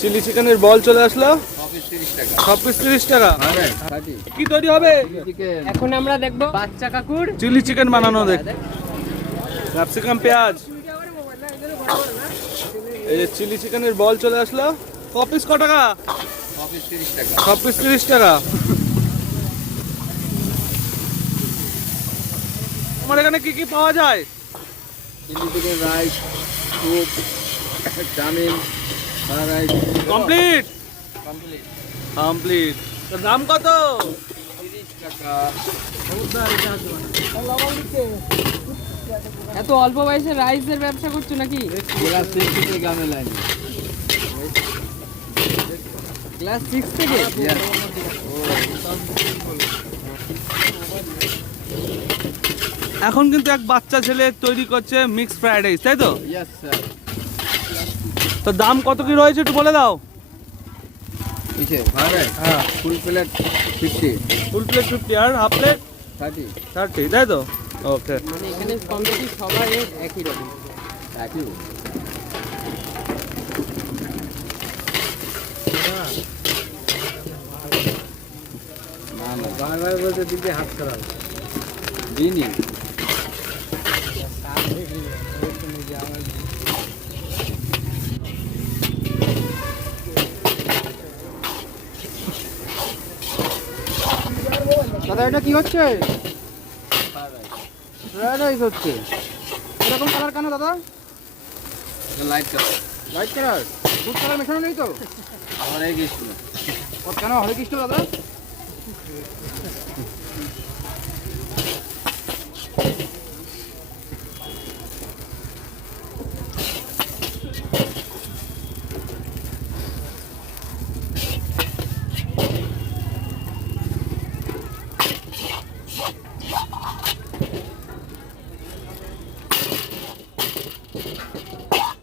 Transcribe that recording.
Chilli চিকেনের বল চলে আসলো, সব পিস 30 টাকা। কি তৈরি হবে এখন আমরা দেখবো বাচ্চা কাকুর চিলি চিকেন বানানো। দেখ, ক্যাপসিকাম, পেঁয়াজ। এই যে চিলি চিকেনের বল চলে আসলো, পিস ক টাকা? সব পিস 30 টাকা। আমার এখানে কি কি পাওয়া যায়? Chilli chicken, rice, soup, chowmein, fried rice. Complete complete. তোর দাম কত? 30 টাকা। এত অল্প বয়সে রাইসের ব্যবসা করছো নাকি? ক্লাস 6 থেকে গ্রামে লাইন। ক্লাস 6 থেকে? এখন কিন্তু এক বাচ্চা ছেলে তৈরি করছে মিক্স ফ্রাইড রাইস, তাই তো? Yes sir. তো দাম কত কি রয়েছে একটু বলে দাও। কিসে? Fried rice? হ্যাঁ, ফুল প্লেট 50, ফুল প্লেট 50 আর হাফ প্লেট 30। 30, তাই তো? ওকে। মানে এখানে কম বেশি সবাই একই রকম। একই। না না, বারবার বলতে দিকে হাত খারাপ দিইনি। দাদা এটা কি হচ্ছে? ফ্রাইড রাইস হচ্ছে। এরকম কালার কেন দাদা? Light colour. White colour? Food colour মেশানো নেই তো? আমার এই গেছিল। কেন হরে কৃষ্ণ দাদা?